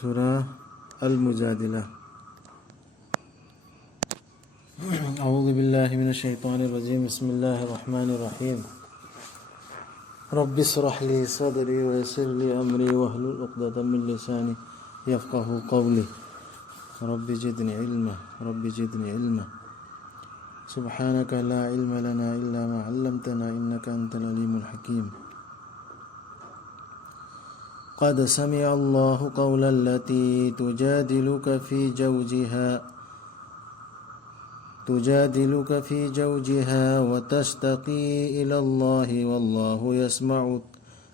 سورة المجادلة. أعوذ بالله من الشيطان الرجيم. بسم الله الرحمن الرحيم. رب اشرح لي صدري ويسر لي أمري واحلل عقدة من لساني يفقه قولي. رب زدني علما رب زدني علما. سبحانك لا علم لنا إلا ما علمتنا إنك أنت العليم الحكيم. قد سمع الله قول التي تجادلك في زوجها وتشتكي إلى الله والله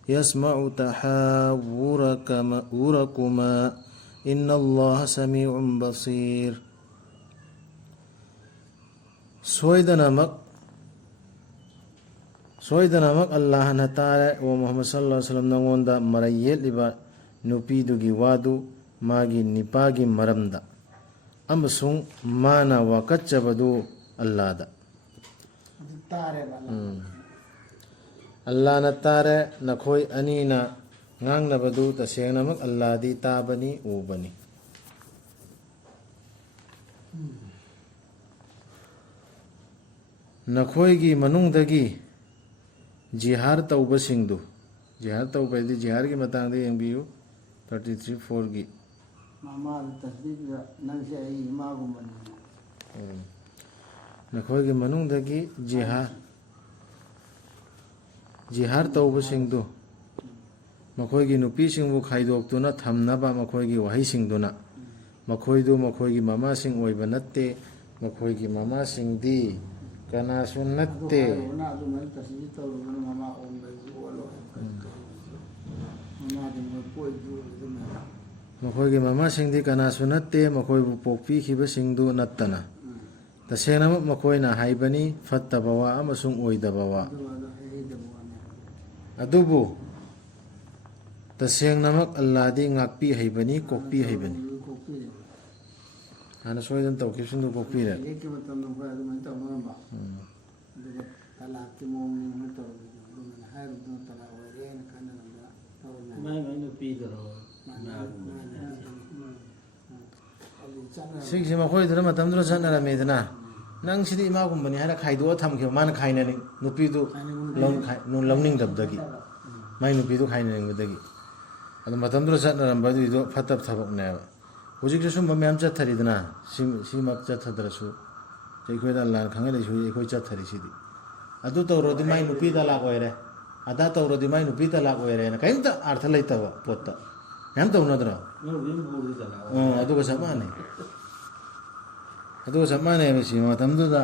يسمع تحاوركما إن الله سميع بصير. soidanamak Allah na taala wa Muhammad sallallahu alaihi wasallam nangonda marayel liba nupidugi wadu magi nipagi maramda amasung mana wakachabadu Allah da Allah na tare nakhoi anina ngangnabadu tasengnamak Allah di tabani ubani. Nakhoigi manungdagi jihar taubasingdu jihar taubadi jihar ki matangda yengbiyu 33:4 gi mama tasbih nangse ai magumani nakhoigi manungdagi jihar taubasingdu makhoigi nupisingbu khaidoktuna thamnaba makhoigi wahisingduna makhoidu makhoigi mamasing oiba natte makhoigi mamasingdi kana sunnatte makhoigi mamasingdi kana sunnatte makhoibu pokpikibasingdu nattana tasena makhoina haibani fattabawa amasung oidabawa adubu tasengnamak alladi ngakpi haibani kokpi haibani ana soidan tawkibsindu kokpire siksi makhoidra matamdra sannaramedna nang sidi imagumbani hara khaido thamkhiba mana khainani nupidu longningdabdagi mai nupidu khainaningdagi adu matamdra sannarambaду idu phatab thabakneba hujikse sum myam chatharidna simak chathadrasu jeikhoi Allah khangale su jeikhoi chathari sidi adu tawrodi mai nupi da lag oire ada tawrodi mai nupi da lag oire na kaimta artha leitaba potta yam tawnadra adu ka samane bisi matamdu da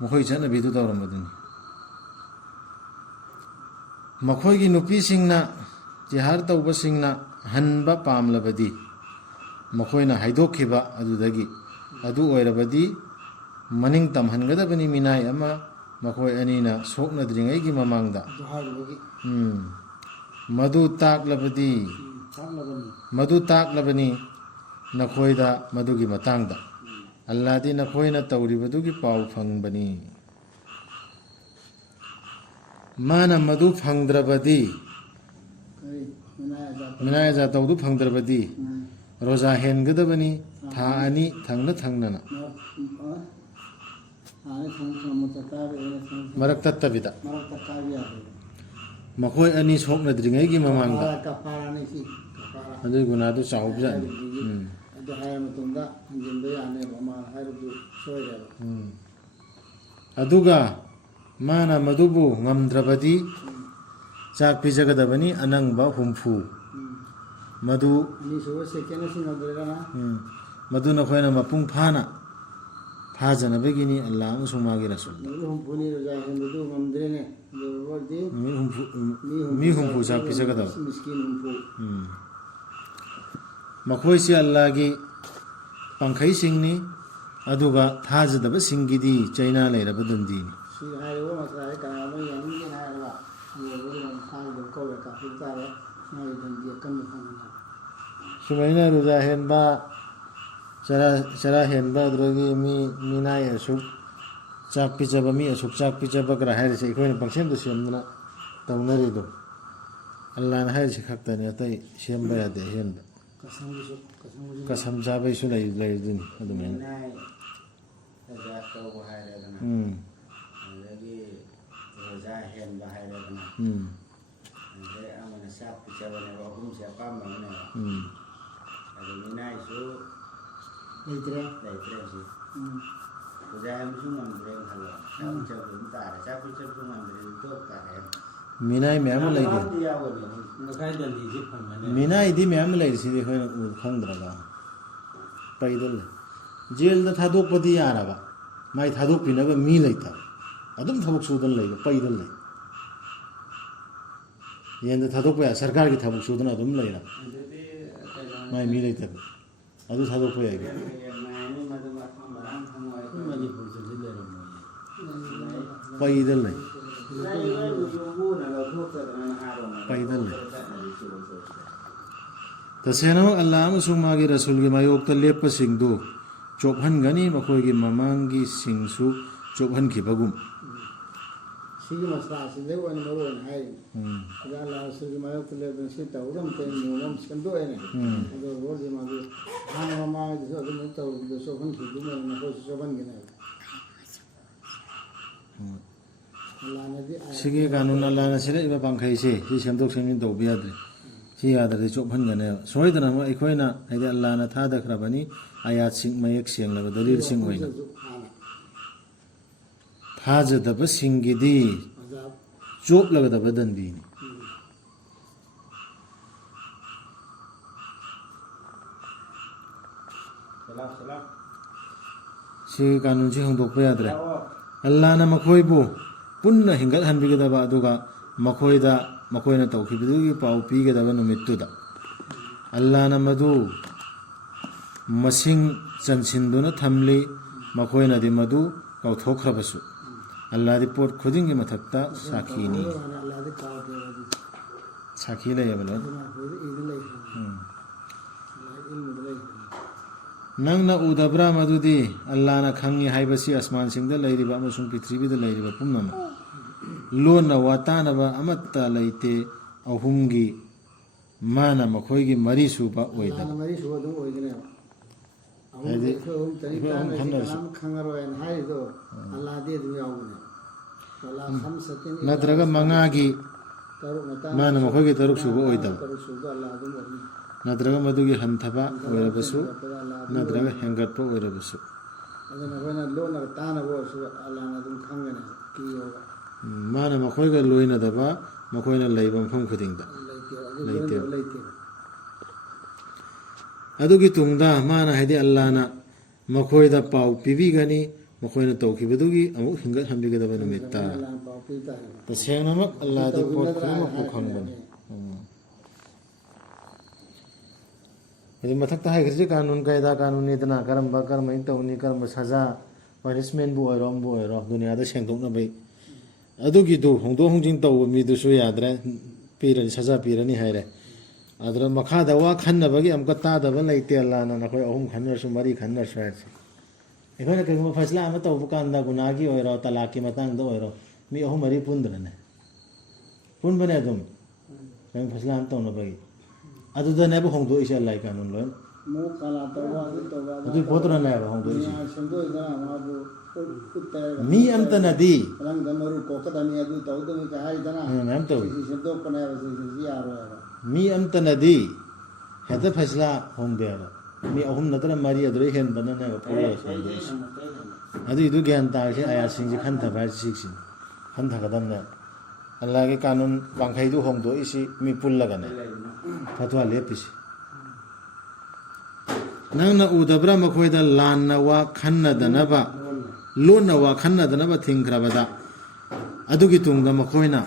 mokhoi chana bidu tawramaduni makhoi gi nupi singna jihar tawba singna hanba pamlabadi makhoina haidokhiba adudagi adu oirabadi maning tamhangadabani minai ama makhoi anina soknadringai gi mamangda madu taklabani nakhoida madugi matangda alladi nakhoina tawribadugi pau phangbani mana madu phangdrabadi minai ja tawdu phangdrabadi roza hengadabani tha ani thangna thangnana marak tattabida makhoi ani soknadringai gi mamangda adu gunadu chaubjani aduga mana madubu ngamdrabadi chak pijagadabani anangba humfu madu nakhoina mapung phana phajanabagini Allah amsung magi rasul mi humfu chak pijagadab makhoisi Allah gi pangkhai singni aduga thajadaba singidi chaina leirabadumdi sumaina ruza henba chara henba drogi minai asuk chak pichaba mi asuk chak pichaba kra hairse ikhoina pangsen du semna tawnari do Allah na hairse khaktani atai semba yade henba ꯀꯁꯝꯒꯤꯁꯨ Kasam ꯆꯥꯕꯩꯁꯨ ꯂꯩꯗꯨꯅꯤ ꯑꯗꯨꯃꯥꯏꯅ ꯃꯤꯅꯥꯏ ꯔꯖꯥ ꯇꯧꯕ ꯍꯥꯏꯔꯦꯗꯅ ꯑꯗꯒꯤ ꯔꯣꯖꯥ ꯍꯦꯟꯕ ꯍꯥꯏꯔꯦꯗꯅ ꯑꯗꯩ ꯑꯃꯅ ꯆꯥꯛ ꯄꯤꯖꯕꯅꯦꯕ ꯑꯍꯨꯝꯁꯦ ꯑꯄꯥꯝꯕ ꯑꯃꯅꯦꯕ ꯑꯗꯨ ꯃꯤꯅꯥꯏꯁꯨ ꯂꯩꯇ꯭ꯔꯦ ꯍꯧꯖꯤꯛ ꯔꯣꯖꯥ ꯍꯦꯟꯕꯁꯨ ꯉꯝꯗ꯭ꯔꯦꯅ ꯈꯜꯂꯣ ꯆꯥꯛ ꯄꯤꯖꯕꯁꯨ ꯑꯗꯨꯝ ꯇꯥꯔꯦ ꯆꯥꯛ ꯄꯤꯖꯕꯁꯨ ꯉꯝꯗ꯭ꯔꯦ ꯇꯣꯞ ꯇꯥꯔꯦ ꯃꯤꯅꯥꯏ ꯃꯌꯥꯝ ꯑꯃ ꯂꯩꯒꯦ ꯃꯤꯅꯥꯏꯗꯤ ꯃꯌꯥꯝ ꯑꯃ ꯂꯩꯔꯤꯁꯤꯗꯤ ꯑꯩꯈꯣꯏꯅ ꯈꯪꯗ꯭ꯔꯒ ꯄꯩꯗ ꯂꯩ ꯖꯦꯜꯗ ꯊꯥꯗꯣꯛꯄꯗꯤ ꯌꯥꯔꯕ ꯃꯥꯏ ꯊꯥꯗꯣꯛꯄꯤꯅꯕ ꯃꯤ ꯂꯩꯇꯕ ꯑꯗꯨꯝ ꯊꯕꯛ ꯁꯨꯗꯅ ꯂꯩꯕ ꯄꯩꯗ ꯂꯩ ꯌꯦꯟꯗ ꯊꯥꯗꯣꯛꯄ ꯌꯥꯏ ꯁꯔꯀꯥꯔꯒꯤ ꯊꯕꯛ ꯁꯨꯗꯅ ꯑꯗꯨꯝ ꯂꯩꯔ ꯃꯥꯏ ꯃꯤ ꯂꯩꯇꯕ ꯑꯗꯨ ꯊꯥꯗꯣꯛꯄ ꯌꯥꯏ ꯃꯅꯤꯄꯨꯔꯗꯗꯤ ꯂꯩꯔꯝꯃꯣꯏ ꯄꯩꯗ ꯂꯩ ꯄꯩꯗ ꯂꯩ ꯇꯁꯦꯡꯅꯃꯛ ꯑꯜꯂꯥ ꯑꯃꯁꯨꯡ ꯃꯥꯒꯤ ꯔꯁꯨꯜꯒꯤ ꯃꯥꯌꯣꯛꯇ ꯂꯦꯞꯄꯁꯤꯡꯗꯨ ꯆꯣꯞꯍꯟꯒꯅꯤ ꯃꯈꯣꯏꯒꯤ ꯃꯃꯥꯡꯒꯤꯁꯤꯡꯁꯨ ꯆꯣꯞꯍꯟꯈꯤꯕꯒꯨꯝ ꯁꯤꯒꯤ ꯃꯁꯂꯥꯁꯤꯗꯩ ꯑꯣꯏꯅ ꯃꯔꯨ ꯑꯣꯏꯅ ꯍꯥꯏꯔꯤ ꯑꯜꯂꯥ ꯔꯁꯨꯜꯒꯤ ꯃꯥꯌꯣꯛꯇ ꯂꯦꯞꯄ ꯁꯤ ꯇꯧꯒꯗꯕ ꯀꯩ ꯅꯤꯌꯣꯝ ꯑꯃ ꯁꯦꯝꯗꯣꯛꯑꯦꯅꯦ ꯑꯗꯨꯒ ꯍꯧꯖꯤꯛ ꯃꯥꯒꯤ ꯍꯥꯟꯅ ꯃꯃꯥꯡꯒꯤꯗꯁꯨ ꯑꯗꯨꯃꯥꯏꯅ ꯇꯧꯕꯗ ꯆꯣꯞꯍꯟꯈꯤꯕꯗꯨꯅ ꯃꯈꯣꯏꯁꯨ ꯆꯣꯞꯍꯟꯒꯅꯦꯕ ꯁꯤꯒꯤ ꯀꯥꯅꯨꯟ ꯑꯜꯂꯥꯅ ꯁꯤꯔꯛꯏꯕ ꯄꯥꯡꯈꯩꯁꯦ ꯁꯤ ꯁꯦꯝꯗꯣꯛ ꯁꯦꯝꯖꯤꯟ ꯇꯧꯕ ꯌꯥꯗ꯭ꯔꯦ ꯁꯤ ꯌꯥꯗ꯭ꯔꯗꯤ ꯆꯣꯞꯍꯟꯒꯅꯦꯕ ꯁꯣꯏꯗꯅꯃꯛ ꯑꯩꯈꯣꯏꯅ ꯍꯥꯏꯗꯤ ꯑꯜꯂꯥꯅ ꯊꯥꯗꯈ꯭ꯔꯕꯅꯤ ꯑꯌꯥꯠꯁꯤꯡ ꯃꯌꯦꯛ ꯁꯦꯡꯂꯕ ꯗꯂꯤꯜꯁꯤꯡ ꯑꯣꯏꯅ ꯊꯥꯖꯗꯕꯁꯤꯡꯒꯤꯗꯤ ꯆꯣꯞꯂꯒꯗꯕ ꯗꯟꯗꯤꯅꯤ ꯁꯤꯒꯤ ꯀꯥꯅꯨꯟꯁꯤ ꯍꯣꯡꯗꯣꯛꯄ ꯌꯥꯗ꯭ꯔꯦ ꯑꯜꯂꯥꯅ ꯃꯈꯣꯏꯕꯨ ꯄꯨꯟꯅ ꯍꯤꯡꯒꯠꯍꯟꯕꯤꯒꯗꯕ ꯑꯗꯨꯒ ꯃꯈꯣꯏꯅ ꯇꯧꯈꯤꯕꯗꯨꯒꯤ ꯄꯥꯎ ꯄꯤꯒꯗꯕ ꯅꯨꯃꯤꯠꯇꯨꯗ ꯑꯜꯂꯥꯅ ꯃꯗꯨ ꯃꯁꯤꯡ ꯆꯟꯁꯤꯟꯗꯨꯅ ꯊꯝꯂꯤ ꯃꯈꯣꯏꯅꯗꯤ ꯃꯗꯨ ꯀꯥꯎꯊꯣꯛꯈ꯭ꯔꯕꯁꯨ ꯑꯜꯂꯥꯗꯤ ꯄꯣꯠ ꯈꯨꯗꯤꯡꯒꯤ ꯃꯊꯛꯇ ꯁꯥꯈꯤꯅꯤ ꯁꯥꯈꯤ ꯂꯩꯌꯦꯕ ꯂꯣꯏ ꯅꯪꯅ ꯎꯗꯕ꯭ꯔꯥ ꯃꯗꯨꯗꯤ ꯑꯜꯂꯥꯅ ꯈꯪꯉꯤ ꯍꯥꯏꯕꯁꯤ ꯑꯁꯃꯥꯟꯁꯤꯡꯗ ꯂꯩꯔꯤꯕ ꯑꯃꯁꯨꯡ ꯄ꯭ꯔꯤꯊꯤꯕꯤꯗ ꯂꯩꯔꯤꯕ ꯄꯨꯝꯅꯃꯛ ꯂꯣꯟꯅ ꯋꯥꯇꯥꯅꯕ ꯑꯃꯠꯇ ꯂꯩꯇꯦ ꯑꯍꯨꯝꯒꯤ ꯃꯥꯅ ꯃꯈꯣꯏꯒꯤ ꯃꯔꯤ ꯁꯨꯕ ꯑꯣꯏꯗꯕ ꯃꯔꯤꯁꯨꯕ ꯑꯗꯨꯝ ꯑꯣꯏꯒꯅꯦꯕ ꯍꯥꯏꯗꯤ ꯑꯩꯈꯣꯏ ꯑꯍꯨꯝ ꯈꯟꯅꯔꯁꯨ ꯈꯪꯉꯔꯣꯏꯅ ꯍꯥꯏꯔꯤꯗꯣ ꯑꯜꯂꯥꯗꯤ ꯑꯗꯨꯝ ꯌꯥꯎꯕꯅꯦ ꯅꯠꯇ꯭ꯔꯒ ꯃꯉꯥꯒꯤ ꯃꯥꯅ ꯃꯈꯣꯏꯒꯤ ꯇꯔꯨꯛ ꯁꯨꯕ ꯑꯣꯏꯗꯕ ꯅꯠꯇ꯭ꯔꯒ ꯃꯗꯨꯒꯤ ꯍꯟꯊꯕ ꯑꯣꯏꯔꯕꯁꯨ ꯅꯠꯇ꯭ꯔꯒ ꯍꯦꯟꯒꯠꯄ ꯑꯣꯏꯔꯕꯁꯨ ꯑꯗꯨꯅ ꯑꯩꯈꯣꯏꯅ ꯂꯣꯟꯅ ꯇꯥꯅꯕ ꯑꯣꯏꯔꯁꯨ ꯑꯜꯂꯥꯅ ꯑꯗꯨم ꯈꯪꯒꯅꯤ ꯀꯤꯌꯣꯕ ꯃꯥꯅ ꯃꯈꯣꯏꯒ ꯂꯣꯏꯅꯗꯕ ꯃꯈꯣꯏꯅ ꯂꯩꯕ ꯃꯐꯝ ꯈꯨꯗꯤꯡꯗ ꯂꯩꯇꯦꯕ ꯑꯗꯨꯒꯤ ꯇꯨꯡꯗ ꯃꯥꯅ ꯍꯥꯏꯗꯤ ꯑꯜꯂꯥꯅ ꯃꯈꯣꯏꯗ ꯄꯥꯎ ꯄꯤꯕꯤꯒꯅꯤ ꯃꯈꯣꯏꯅ ꯇꯧꯈꯤꯕꯗꯨꯒꯤ ꯑꯃꯨꯛ ꯍꯤꯡꯒꯠꯍꯟꯕꯤꯒꯗꯕ ꯅꯨꯃꯤꯠꯇ ꯇꯁꯦꯡꯅꯃꯛ ꯑꯜꯂꯥꯗꯤ ꯄꯣꯠ ꯈꯨꯗꯤꯡꯃꯛꯄꯨ ꯈꯪꯕꯅꯤ ꯍꯥꯏꯗꯤ ꯃꯊꯛꯇ ꯍꯥꯏꯈ꯭ꯔꯤꯁꯤ ꯀꯥꯅꯨꯟ ꯀꯥꯏꯗꯥ ꯀꯥꯅꯨꯟꯅꯤꯗꯅ ꯀꯔꯝꯍꯥꯏꯅ ꯇꯧꯅꯤ ꯀꯔꯝꯕ ꯁꯖꯥ ꯄꯥꯅꯤꯁꯃꯦꯟꯕꯨ ꯑꯣꯏꯔꯣ ꯑꯃꯕꯨ ꯑꯣꯏꯔꯣ ꯗꯨꯅꯤꯌꯥꯗ ꯁꯦꯡꯗꯣꯛꯅꯕꯩ ꯑꯗꯨꯒꯤꯗꯨ ꯍꯣꯡꯗꯣꯛ ꯍꯣꯡꯖꯤꯟ ꯇꯧꯕ ꯃꯤꯗꯨꯁꯨ ꯌꯥꯗ꯭ꯔꯦ ꯄꯤꯔꯅꯤ ꯁꯖꯥ ꯄꯤꯔꯅꯤ ꯍꯥꯏꯔꯦ ꯑꯗꯨꯅ ꯃꯈꯥꯗ ꯋꯥ ꯈꯟꯅꯕꯒꯤ ꯑꯃꯨꯛꯀ ꯇꯥꯗꯕ ꯂꯩꯇꯦ ꯑꯜꯂꯥꯅ ꯅꯈꯣꯏ ꯑꯍꯨꯝ ꯈꯟꯅꯔꯁꯨ ꯃꯔꯤ ꯈꯟꯅꯔꯁꯨ ꯍꯥꯏꯔꯁꯤ ꯑꯩꯈꯣꯏꯅ ꯀꯔꯤꯒꯨꯝꯕ ꯐꯩꯁꯂꯥ ꯑꯃ ꯇꯧꯕ ꯀꯥꯟꯗ ꯒꯨꯅꯥꯒꯤ ꯑꯣꯏꯔꯣ ꯇꯂꯥꯛꯀꯤ ꯃꯇꯥꯡꯗ ꯑꯣꯏꯔꯣ ꯃꯤ ꯑꯍꯨꯝ ꯃꯔꯤ ꯄꯨꯟꯗ꯭ꯔꯅꯦ ꯄꯨꯟꯕꯅꯦ ꯑꯗꯨꯝ ꯀꯔꯤꯒꯨꯝꯕ ꯐꯩꯁꯂꯥ ꯑꯃ ꯇꯧꯅꯕꯒꯤ ꯑꯗꯨꯗꯅꯦꯕ ꯍꯣꯡꯗꯣꯛꯏꯁꯦ ꯑꯜꯂꯥꯍ ꯀꯥꯅꯨꯟ ꯂꯣꯏꯅ ꯑꯗꯨꯒꯤ ꯄꯣꯠꯇꯨꯅꯅꯦꯕ ꯍꯣꯡꯗꯣꯛꯏꯁꯦ ꯃꯤ ꯑꯝꯇꯅꯗꯤ ꯃꯌꯥꯝ ꯇꯧꯏ ꯃꯤ ꯑꯝꯇꯅꯗꯤ ꯍꯦꯛꯇ ꯐꯩꯁꯂꯥ ꯍꯣꯡꯗꯦꯕ ꯃꯤ ꯑꯍꯨꯝ ꯅꯠꯇ꯭ꯔꯒ ꯃꯔꯤ ꯑꯗꯨꯗꯩ ꯍꯦꯟꯕꯅꯅꯦꯕ ꯄꯨꯜꯂꯒ ꯍꯣꯡꯗꯣꯛꯏꯁꯦ ꯑꯗꯨꯒꯤꯗꯨ ꯒ꯭ꯌꯥꯟ ꯇꯥꯔꯤꯁꯦ ꯑꯌꯥꯠꯁꯤꯡꯁꯦ ꯈꯟꯊꯕ ꯍꯥꯏꯁꯤ ꯁꯤꯁꯤꯅꯤ ꯈꯟꯊꯒꯗꯕꯅꯦꯕ ꯑꯜꯂꯥꯍꯒꯤ ꯀꯥꯅꯨꯟ ꯄꯥꯡꯈꯩꯗꯨ ꯍꯣꯡꯗꯣꯛꯏꯁꯤ ꯃꯤ ꯄꯨꯜꯂꯒꯅꯦ ꯐꯠꯋꯥ ꯂꯦꯞꯄꯤꯁꯤ ꯅꯪꯅ ꯎꯗꯕ꯭ꯔꯥ ꯃꯈꯣꯏꯗ ꯂꯣꯟꯅ ꯋꯥ ꯈꯟꯅꯗꯅꯕ ꯊꯤꯡꯈ꯭ꯔꯕꯗ ꯑꯗꯨꯒꯤ ꯇꯨꯡꯗ ꯃꯈꯣꯏꯅ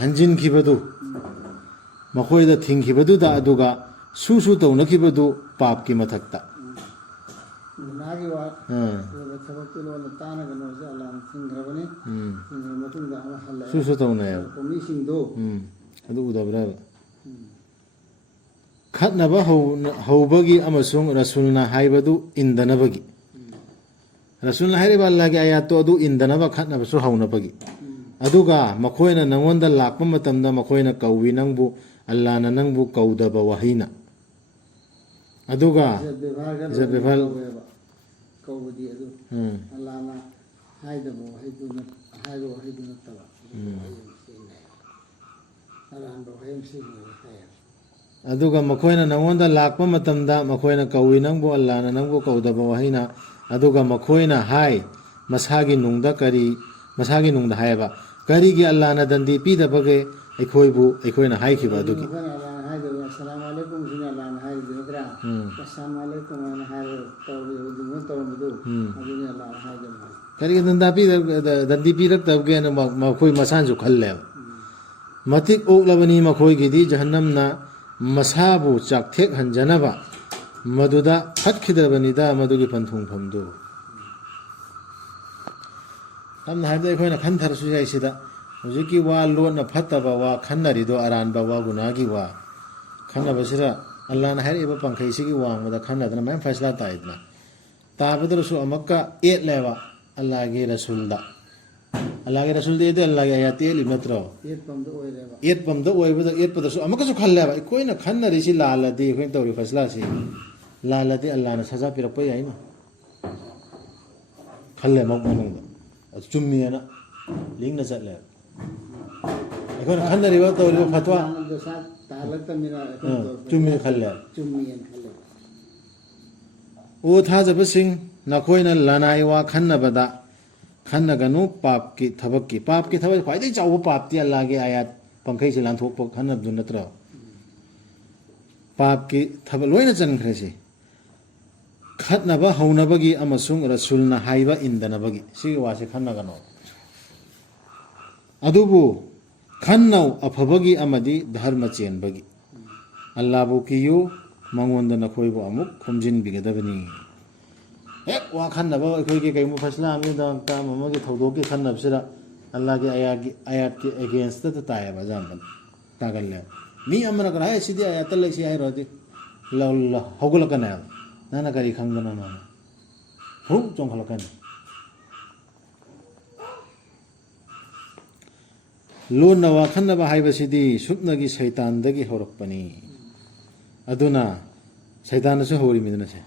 ꯍꯟꯖꯤꯟꯈꯤꯕꯗꯨ ꯃꯈꯣꯏꯗ ꯊꯤꯡꯈꯤꯕꯗꯨꯗ ꯑꯗꯨꯒ ꯁꯨ ꯇꯧꯅꯈꯤꯕꯗꯨ ꯄꯥꯞꯀꯤ ꯃꯊꯛꯇ ꯁꯨ ꯇꯧꯅꯩꯌꯦꯕ ꯑꯗꯨ ꯎꯗꯕ꯭ꯔꯥꯕ ꯈꯠꯅꯕ ꯍꯧꯕꯒꯤ ꯑꯃꯁꯨꯡ ꯔꯁꯨꯜꯅ ꯍꯥꯏꯕꯗꯨ ꯏꯟꯗꯅꯕꯒꯤ ꯔꯁꯨꯜꯅ ꯍꯥꯏꯔꯤꯕ ꯑꯜꯂꯥꯍꯒꯤ ꯑꯌꯥꯠꯇꯣ ꯑꯗꯨ ꯏꯟꯗꯅꯕ ꯈꯠꯅꯕꯁꯨ ꯍꯧꯅꯕꯒꯤ ꯑꯗꯨꯒ ꯃꯈꯣꯏꯅ ꯅꯪꯉꯣꯟꯗ ꯂꯥꯛꯄ ꯃꯇꯝꯗ ꯃꯈꯣꯏꯅ ꯀꯧꯏ ꯅꯪꯕꯨ ꯑꯜꯂꯥꯍꯅ ꯅꯪꯕꯨ ꯀꯧꯗꯕ ꯋꯥꯍꯩꯅ ꯑꯗꯨꯒ ꯏꯖꯠ ꯕꯦꯐꯥꯔ ꯀꯧꯕꯗꯤ ꯑꯗꯨ ꯑꯜꯂꯥꯍꯅ ꯍꯥꯏꯗꯕ ꯋꯥꯍꯩꯗꯨ ꯍꯥꯏꯕ ꯋꯥꯍꯩꯗꯨ ꯅꯠꯇꯕ ꯑꯔꯥꯟꯕ ꯋꯥꯍꯩ ꯑꯃ ꯁꯤꯖꯤꯟꯅꯕ ꯍꯥꯏꯌꯦ ꯑꯗꯨꯒ ꯃꯈꯣꯏꯅ ꯅꯪꯉꯣꯟꯗ ꯂꯥꯛꯄ ꯃꯇꯝꯗ ꯃꯈꯣꯏꯅ ꯀꯧꯏ ꯅꯪꯕꯨ ꯑꯜꯂꯥꯍꯅ ꯅꯪꯕꯨ ꯀꯧꯗꯕ ꯋꯥꯍꯩꯅ ꯑꯗꯨꯒ ꯃꯈꯣꯏꯅ ꯍꯥꯏ ꯃꯁꯥꯒꯤ ꯅꯨꯡꯗ ꯍꯥꯏꯌꯦꯕ ꯀꯔꯤꯒꯤ ꯑꯜꯂꯥꯍꯅ ꯗꯟꯗꯤ ꯄꯤꯗꯕꯒꯦ ꯑꯩꯈꯣꯏꯅ ꯍꯥꯏꯈꯤꯕ ꯑꯗꯨꯒꯤ ꯑꯩꯈꯣꯏꯅ ꯑꯜꯂꯥꯍꯅ ꯍꯥꯏꯗꯕ ꯑꯁꯂꯥꯃꯨ ꯑꯂꯩꯀꯨꯝ ꯁꯤꯅ ꯑꯜꯂꯥꯍꯅ ꯍꯥꯏꯔꯤꯗꯤ ꯅꯠꯇ꯭ꯔꯥ ꯑꯁꯂꯥꯃꯨ ꯑꯂꯩꯀꯨꯝ ꯍꯥꯏꯅ ꯍꯥꯏꯔꯒ ꯇꯧꯔꯝꯕꯗꯨ ꯑꯗꯨꯅꯤ ꯑꯜꯂꯥꯍꯅ ꯍꯥꯏꯗꯕ ꯀꯔꯤꯒꯤ ꯗꯟꯗꯤ ꯄꯤꯔꯛꯇꯕꯒꯦꯅ ꯃꯈꯣꯏ ꯃꯁꯥꯅꯁꯨ ꯈꯜꯂꯦꯕ ꯃꯇꯤꯛ ꯑꯣꯛꯂꯕꯅꯤ ꯃꯈꯣꯏꯒꯤꯗꯤ ꯖꯍꯟꯅꯝꯅ ꯃꯁꯥꯕꯨ ꯆꯥꯛꯊꯦꯛꯍꯟꯖꯅꯕ ꯃꯗꯨꯗ ꯐꯠꯈꯤꯗꯕꯅꯤꯗ ꯃꯗꯨꯒꯤ ꯄꯟꯊꯨꯡꯐꯝꯗꯨ ꯁꯝꯅ ꯍꯥꯏꯔꯕꯗ ꯑꯩꯈꯣꯏꯅ ꯈꯟꯊꯔꯁꯨ ꯌꯥꯏ ꯁꯤꯗ ꯍꯧꯖꯤꯛꯀꯤ ꯋꯥ ꯂꯣꯟꯅ ꯐꯠꯇꯕ ꯋꯥ ꯈꯟꯅꯔꯤꯗꯣ ꯑꯔꯥꯟꯕ ꯋꯥ ꯒꯨꯅꯥꯒꯤ ꯋꯥ ꯈꯟꯅꯕꯁꯤꯗ ꯑꯜꯂꯥꯍꯅ ꯍꯥꯏꯔꯛꯏꯕ ꯄꯥꯡꯈꯩꯁꯤꯒꯤ ꯋꯥꯡꯃꯗ ꯈꯟꯅꯗꯅ ꯃꯌꯥꯝ ꯐꯩꯁꯂꯥ ꯇꯥꯏꯗꯅ ꯇꯥꯕꯗꯨꯁꯨ ꯑꯃꯨꯛꯀ ꯑꯦꯠꯂꯦꯕ ꯑꯜꯂꯥꯍꯒꯤ ꯔꯁꯨꯜꯗ ꯑꯦꯠꯇꯤ ꯑꯜꯂꯥꯍꯒꯤ ꯑꯌꯥꯠꯇ ꯑꯦꯠꯂꯤꯕ ꯅꯠꯇ꯭ꯔꯣ ꯑꯦꯠꯄꯝꯗ ꯑꯣꯏꯕꯗ ꯑꯦꯠꯄꯗꯁꯨ ꯑꯃꯨꯛꯀꯁꯨ ꯈꯜꯂꯦꯕ ꯑꯩꯈꯣꯏꯅ ꯈꯟꯅꯔꯤꯁꯤ ꯂꯥꯜꯂꯗꯤ ꯑꯩꯈꯣꯏꯅ ꯇꯧꯔꯤꯕ ꯐꯩꯁꯂꯥꯁꯤ ꯂꯥꯜꯂꯗꯤ ꯑꯜꯂꯥꯍꯅ ꯁꯖꯥ ꯄꯤꯔꯛꯄ ꯌꯥꯏꯅ ꯈꯜꯂꯦ ꯃꯅꯨꯡꯗ ಅದು ಚುಮ್ಮಿಯನ ಲಿಂಗ್ನ ಚಟ್ಲೆ ಅಯ್ಕೋನ ಖನ್ನರಿವ ತೌರಿವ ಫತ್ವಾ ಚುಮ್ಮಿ ಖಲ್ಲೆ ಓ ಥಾಜಬಸಿಂಗ್ ನಖೋಯ್ನ ಲನಾಯಿವಾ ಖನ್ನಬದ ಖನ್ನಗನು ಪಾಪ್ಕಿ ಥಬಕ್ಕಿ ಥಬಕ್ ಖ್ವಾꯏದꯩ ಚಾꯎꯕ ಪಾಪ್ತಿ ಅಲ್ಲಾಹಗೆ ಆಯಾತ್ ಪಂಖೈಸಿ ಲಾಂಥೋꯛꯄ ಖನ್ನಬದು ನತ್ರ ಪಾಪ್ಕಿ ಥಬ ಲೋಯ್ನ ಚನ್ಖ್ರೆಸಿ ꯈꯠꯅꯕ ꯍꯧꯅꯕꯒꯤ ꯑꯃꯁꯨꯡ ꯔꯁꯨꯜꯅ ꯍꯥꯏꯕ ꯏꯟꯗꯅꯕꯒꯤ ꯁꯤꯒꯤ ꯋꯥꯁꯦ ꯈꯟꯅꯒꯅꯣ ꯑꯗꯨꯕꯨ ꯈꯟꯅꯧ ꯑꯐꯕꯒꯤ ꯑꯃꯗꯤ ꯙꯔꯃ ꯆꯦꯟꯕꯒꯤ ꯑꯜꯂꯥꯍꯕꯨ ꯀꯤꯌꯨ ꯃꯉꯣꯟꯗ ꯅꯈꯣꯏꯕꯨ ꯑꯃꯨꯛ ꯈꯣꯝꯖꯤꯟꯕꯤꯒꯗꯕꯅꯤ ꯍꯦꯛ ꯋꯥ ꯈꯟꯅꯕ ꯑꯩꯈꯣꯏꯒꯤ ꯀꯩꯒꯨꯝꯕ ꯐꯩꯁꯂꯥ ꯑꯃꯒꯤꯗꯃꯛꯇ ꯑꯃꯒꯤ ꯊꯧꯗꯣꯛꯀꯤ ꯈꯟꯅꯕꯁꯤꯗ ꯑꯜꯂꯥꯍꯒꯤ ꯑꯌꯥꯠꯀꯤ ꯑꯦꯒꯦꯟꯁꯇ ꯇꯥꯏꯌꯦꯕ ꯑꯌꯥꯝꯕꯅ ꯇꯥꯒꯜꯂꯦꯕ ꯃꯤ ꯑꯃꯅ ꯀꯔ ꯍꯥꯏ ꯁꯤꯗꯤ ꯑꯌꯥꯠꯇ ꯂꯩꯁꯤ ꯍꯥꯏꯔꯣꯗꯤ ꯍꯧꯒꯠꯂꯛꯀꯅꯦꯕ ꯅꯪꯅ ꯀꯔꯤ ꯈꯪꯗꯅ ꯅꯪ ꯍꯨꯛ ꯆꯣꯡꯈꯠꯂꯛꯀꯅꯤ ꯂꯣꯟꯅ ꯋꯥ ꯈꯟꯅꯕ ꯍꯥꯏꯕꯁꯤꯗꯤ ꯁꯨꯞꯅꯒꯤ ꯁꯩꯇꯥꯟꯗꯒꯤ ꯍꯧꯔꯛꯄꯅꯤ ꯑꯗꯨꯅ ꯁꯩꯇꯥꯟꯅꯁꯨ ꯍꯧꯔꯤꯃꯤꯗꯅꯁꯦ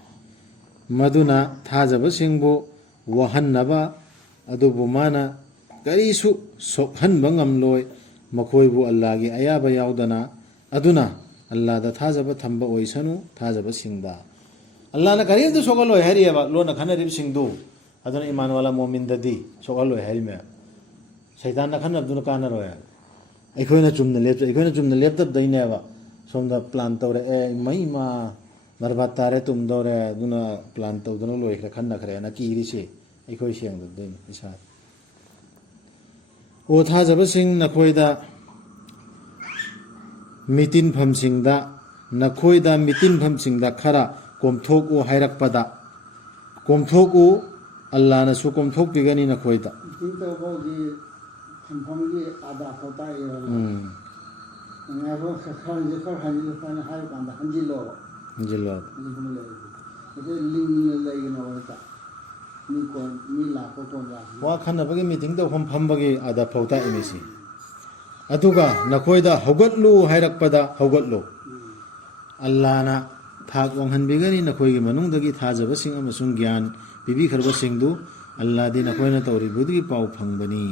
ꯃꯗꯨꯅ ꯊꯥꯖꯕꯁꯤꯡꯕꯨ ꯋꯥꯍꯟꯅꯕ ꯑꯗꯨꯕꯨ ꯃꯥꯅ ꯀꯔꯤꯁꯨ ꯁꯣꯛꯍꯟꯕ ꯉꯝꯂꯣꯏ ꯃꯈꯣꯏꯕꯨ ꯑꯜꯂꯥꯍꯒꯤ ꯑꯌꯥꯕ ꯌꯥꯎꯗꯅ ꯑꯗꯨꯅ ꯑꯜꯂꯥꯍꯗ ꯊꯥꯖꯕ ꯊꯝꯕ ꯑꯣꯏꯁꯅꯨ ꯊꯥꯖꯕꯁꯤꯡꯗ ꯑꯜꯂꯥꯍꯅ ꯀꯔꯤꯝꯇ ꯁꯣꯛꯍꯜꯂꯣꯏ ꯍꯥꯏꯔꯤꯑꯕ ꯂꯣꯟꯅ ꯈꯟꯅꯔꯤꯕꯁꯤꯡꯗꯨ ꯑꯗꯨꯅ ꯏꯃꯥꯟ ꯋꯥꯂꯥ ꯃꯣꯃꯤꯟꯗꯗꯤ ꯁꯣꯛꯍꯜꯂꯣꯏ ꯍꯥꯏꯔꯤꯃꯦ ꯁꯩꯇꯥꯟꯅ ꯈꯟꯅꯕꯗꯨꯅ ꯀꯥꯟꯅꯔꯣꯏ ꯑꯩꯈꯣꯏꯅ ꯆꯨꯝꯅ ꯂꯦꯞꯇꯕꯗꯩꯅꯦꯕ ꯁꯣꯝꯗ ꯄ꯭ꯂꯥꯟ ꯇꯧꯔꯛꯑꯦ ꯏꯃꯥ ꯕꯔꯕꯥꯠ ꯇꯥꯔꯦ ꯇꯨꯝꯗꯧꯔꯦ ꯑꯗꯨꯅ ꯄ꯭ꯂꯥꯟ ꯇꯧꯗꯅ ꯂꯣꯏꯈ꯭ꯔꯦ ꯈꯟꯅꯈ꯭ꯔꯦꯅ ꯀꯤꯔꯤꯁꯤ ꯑꯩꯈꯣই ꯁꯦꯡꯗꯕꯗꯩꯅꯤ ꯏꯁꯥ ꯑꯣ ꯊꯥꯖꯕꯁꯤꯡ ꯅꯈꯣꯏꯗ ꯃꯤꯇꯤꯟꯐꯝꯁꯤꯡꯗ ꯈꯔ ꯀꯣꯝꯊꯣꯛꯎ ꯍꯥꯏꯔꯛꯄꯗ ꯀꯣꯝꯊꯣꯛꯎ ꯑꯜꯂꯥꯍꯅꯁꯨ ꯀꯣꯝꯊꯣꯛꯄꯤꯒꯅꯤ ꯅꯈꯣꯏꯗ ꯋꯥ ꯈꯟꯅꯕꯒꯤ ꯃꯤꯇꯤꯡ ꯇꯧꯐꯝ ꯐꯝꯕꯒꯤ ꯑꯥꯗ ꯐꯥꯎ ꯇꯥꯛꯏꯃꯤꯁꯤ ꯑꯗꯨꯒ ꯅꯈꯣꯏꯗ ꯍꯧꯒꯠꯂꯨ ꯍꯥꯏꯔꯛꯄꯗ ꯍꯧꯒꯠꯂꯨ ꯑꯜꯂꯥꯍꯅ ꯊꯥꯛ ꯋꯥꯡꯍꯟꯕꯤꯒꯅꯤ ꯅꯈꯣꯏꯒꯤ ꯃꯅꯨꯡꯗꯒꯤ ꯊꯥꯖꯕꯁꯤꯡ ꯑꯃꯁꯨꯡ ꯒ꯭ꯌꯥꯟ ꯄꯤꯕꯤꯈ꯭ꯔꯕꯁꯤꯡꯗꯨ ꯑꯜꯂꯥꯍꯗꯤ ꯅꯈꯣꯏꯅ ꯇꯧꯔꯤꯕꯗꯨꯒꯤ ꯄꯥꯎ ꯐꯪꯕꯅꯤ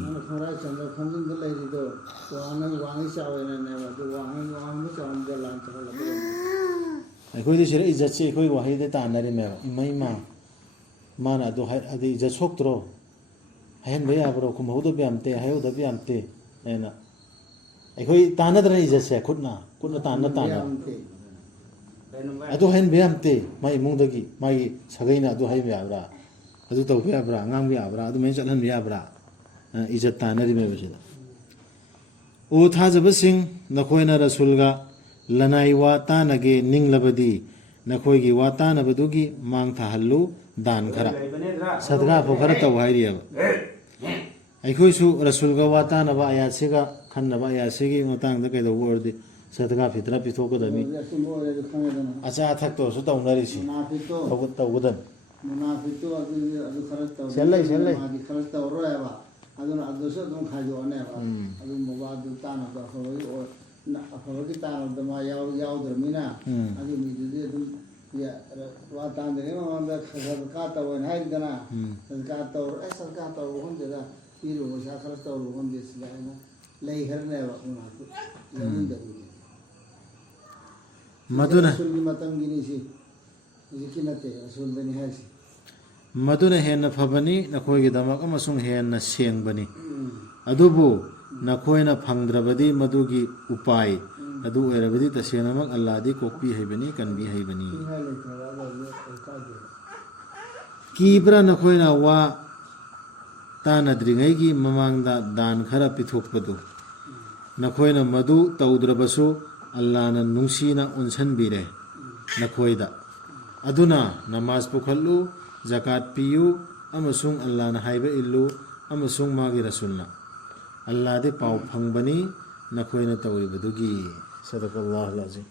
ꯑꯩꯈꯣꯏꯗꯤ ꯁꯤꯗ ꯏꯖꯠꯁꯤ ꯑꯩꯈꯣꯏ ꯋꯥꯍꯩꯗ ꯇꯥꯟꯅꯔꯤꯃꯦꯕ ꯏꯃꯥ ꯃꯥꯅ ꯑꯗꯨ ꯏꯖꯠ ꯁꯣꯛꯇ꯭ꯔꯣ ꯍꯥꯏꯍꯟꯕ ꯌꯥꯕ꯭ꯔꯣ ꯈꯨꯝꯍꯧꯗꯕ ꯌꯥꯝꯇꯦ ꯍꯥꯏꯍꯧꯗꯕ ꯌꯥꯝꯇꯦ ꯍꯥꯏꯅ ꯑꯩꯈꯣꯏ ꯇꯥꯟꯅꯗꯅ ꯏꯖꯠꯁꯦ ꯈꯨꯠꯅ ꯇꯥꯟꯅ ꯑꯗꯨ ꯍꯥꯏꯍꯟꯕ ꯌꯥꯝꯇꯦ ꯃꯥꯒꯤ ꯏꯃꯨꯡꯗꯒꯤ ꯃꯥꯒꯤ ꯁꯥꯒꯩꯅ ꯑꯗꯨ ꯍꯥꯏꯕ ꯌꯥꯕ꯭ꯔꯥ ꯑꯗꯨ ꯇꯧꯕ ꯌꯥꯕ꯭ꯔꯥ ꯉꯥꯡꯕ ꯌꯥꯕ꯭ꯔꯥ ꯑꯗꯨꯃꯥꯏꯅ ꯆꯠꯍꯟꯕ ꯌꯥꯕ꯭ꯔꯥ ꯏꯖꯠ ꯇꯥꯟꯅꯔꯤꯃꯦꯕ ꯁꯤꯗ ꯑꯣ ꯊꯥꯖꯕꯁꯤꯡ ꯅꯈꯣꯏꯅ ꯔꯁꯨꯜꯒ ꯂꯅꯥꯏ ꯋꯥ ꯇꯥꯅꯒꯦ ꯅꯤꯡꯂꯕꯗꯤ ꯅꯈꯣꯏꯒꯤ ꯋꯥ ꯇꯥꯅꯕꯗꯨꯒꯤ ꯃꯥꯡ ꯊꯥꯍꯜꯂꯨ ꯗꯥꯟ ꯈꯔ ꯁꯗꯒꯥꯐꯥꯎ ꯈꯔ ꯇꯧ ꯍꯥꯏꯔꯤꯑꯕ ꯑꯩꯈꯣꯏꯁꯨ ꯔꯁꯨꯜꯒ ꯋꯥ ꯇꯥꯅꯕ ꯑꯌꯥꯠꯁꯤꯒ ꯈꯟꯅꯕ ꯑꯌꯥꯠꯁꯤꯒꯤ ꯃꯇꯥꯡꯗ ꯀꯩꯗꯧꯕ ꯑꯣꯏꯔꯗꯤ ꯁꯗꯒꯥ ꯐꯤꯇ꯭ꯔꯥ ꯄꯤꯊꯣꯛꯀꯗꯕꯅꯤ ꯑꯆꯥ ꯑꯊꯛꯇꯣꯁꯨ ꯇꯧꯅꯔꯤꯁꯤ ꯇꯧꯒꯗꯕꯅꯤ ꯑꯗꯨꯅ ꯑꯗꯨꯁꯨ ꯑꯗꯨꯝ ꯈꯥꯏꯗꯣꯛꯑꯅꯦꯕ ꯑꯗꯨꯝꯕ ꯋꯥꯗꯨ ꯇꯥꯟꯅꯕ ꯑꯐꯕꯒꯤ ꯇꯥꯟꯅꯕꯗ ꯃꯥ ꯌꯥꯎꯗ꯭ꯔꯕꯅꯤ나 ꯑꯗꯨ ꯃꯤꯗꯨꯗꯤ ꯑꯗꯨꯝ ꯋꯥ ꯇꯥꯟꯗ꯭ꯔꯤꯉꯩ ꯃꯃꯥꯡꯗ ꯁꯔꯀꯥꯔ ꯇꯧꯋꯦꯅ ꯍꯥꯏꯗꯅ ꯁꯔꯀꯥꯔ ꯇꯧꯔ ꯁꯔꯀꯥꯔ ꯇꯧꯔꯕ ꯈꯪꯗꯦꯗ ꯄꯤꯔꯨꯕ ꯄꯩꯁꯥ ꯈꯔ ꯇꯧꯔꯨꯕ ꯈꯪꯗꯦ ꯁꯤꯗ ꯑꯩꯅ ꯂꯩꯈ꯭ꯔꯅꯦꯕ ꯉꯥꯛꯇ ꯂꯧꯅꯤꯡꯗꯕꯒꯤ ꯃꯗꯨꯅ ꯑꯁꯨꯜꯒꯤ ꯃꯇꯝꯒꯤꯅꯤ ꯁꯤ ꯍꯧꯖꯤꯛꯀꯤ ꯅꯠꯇꯦ ꯑꯁꯨꯜꯗꯅꯤ ꯍꯥꯏꯁꯤ ꯃꯗꯨꯅ ꯍꯦꯟꯅ ꯐꯕꯅꯤ ꯅꯈꯣꯏꯒꯤꯗꯃꯛ ꯑꯃꯁꯨꯡ ꯍꯦꯟꯅ ꯁꯦꯡꯕꯅꯤ ꯑꯗꯨꯕꯨ ꯅꯈꯣꯏꯅ ꯐꯪꯗ꯭ꯔꯕꯗꯤ ꯃꯗꯨꯒꯤ ꯎꯄꯥꯏ ꯑꯗꯨ ꯑꯣꯏꯔꯕꯗꯤ ꯇꯁꯦꯡꯅꯃꯛ ꯑꯜꯂꯥꯍꯗꯤ ꯀꯣꯛꯄꯤ ꯍꯩꯕꯅꯤ ꯀꯟꯕꯤ ꯍꯩꯕꯅꯤ ꯀꯤꯕ꯭ꯔꯥ ꯅꯈꯣꯏꯅ ꯋꯥ ꯇꯥꯟꯅꯗ꯭ꯔꯤꯉꯩꯒꯤ ꯃꯃꯥꯡꯗ ꯗꯥꯟ ꯈꯔ ꯄꯤꯊꯣꯛꯄꯗꯨ ꯅꯈꯣꯏꯅ ꯃꯗꯨ ꯇꯧꯗ꯭ꯔꯕꯁꯨ ꯑꯜꯂꯥꯍꯅ ꯅꯨꯡꯁꯤꯅ ꯑꯣꯟꯁꯟꯕꯤꯔꯦ ꯅꯈꯣꯏꯗ ꯑꯗꯨꯅ ꯅꯃꯥꯖ ꯄꯨꯈꯠꯂꯨ ꯖꯀꯥꯠ ꯄꯤꯌꯨ ꯑꯃꯁꯨꯡ ꯑꯜꯂꯥꯍꯅ ꯍꯥꯏꯕ इल्लू अमसुंग मागी रसूलना अल्लाह दे पाव फंगबनी नखोयना तौरिबदुगी सदकल्लाहु अलazim